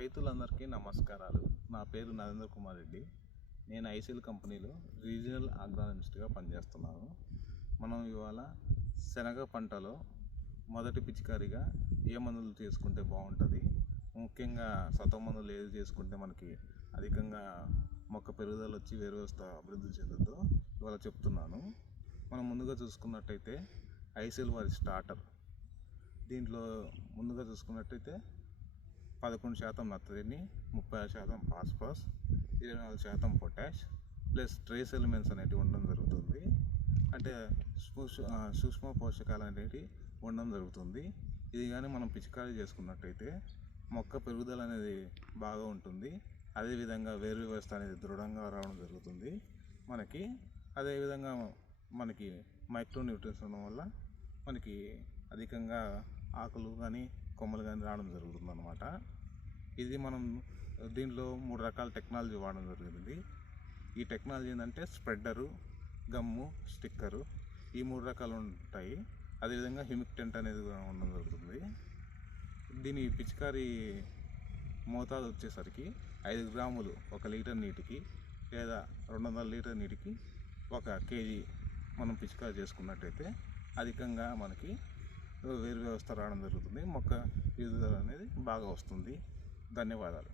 రైతులందరికీ నమస్కారాలు. నా పేరు నరేంద్ర కుమార్ రెడ్డి. నేను ఐసీఎల్ కంపెనీలో రీజనల్ అగ్రానమిస్ట్గా పనిచేస్తున్నాను. మనం ఇవాళ శనగ పంటలో మొదటి పిచికారిగా ఏ మందులు తీసుకుంటే బాగుంటుంది, ముఖ్యంగా సత్వ మందులు ఏది చేసుకుంటే మనకి అధికంగా మొక్క పెరుగుదల వచ్చి వేరు వ్యవస్థ అభివృద్ధి చెందుతుందో ఇవాళ చెప్తున్నాను. మనం ముందుగా చూసుకున్నట్టయితే ఐసీఎల్ వారి స్టార్టర్, దీంట్లో ముందుగా చూసుకున్నట్టయితే 11% నత్రజని, 36% phosphorus, 24% potash plus trace elements అనేటివి ఉండడం జరుగుతుంది. అంటే సూక్ష్మ పోషకాలు అనేవి ఉండడం జరుగుతుంది. ఇది కానీ మనం పిచికారీ చేసుకున్నట్టయితే మొక్క పెరుగుదల అనేది బాగా ఉంటుంది. అదేవిధంగా వేరు వ్యవస్థ అనేది దృఢంగా రావడం జరుగుతుంది. అదేవిధంగా మనకి మైక్రో న్యూట్రియన్స్ ఉండడం వల్ల మనకి అధికంగా ఆకులు కానీ కొమ్మలు కానీ రావడం జరుగుతుంది అన్నమాట. ఇది మనం దీంట్లో 3 రకాల టెక్నాలజీ వాడడం జరిగింది. ఈ టెక్నాలజీ ఏంటంటే స్ప్రెడ్డరు, గమ్ము, స్టిక్కరు, ఈ 3 రకాలు ఉంటాయి. అదేవిధంగా హ్యూమిక్టెంట్ అనేది ఉండడం జరుగుతుంది. దీని పిచికారీ మోతాదు వచ్చేసరికి 5 గ్రాములు 1 లీటర్ నీటికి లేదా 200 లీటర్ నీటికి 1 కేజీ మనం పిచికారీ చేసుకున్నట్టయితే అధికంగా మనకి వేరు వ్యవస్థ రావడం జరుగుతుంది. మొక్క ఎదుగుదల అనేది బాగా వస్తుంది. ధన్యవాదాలు.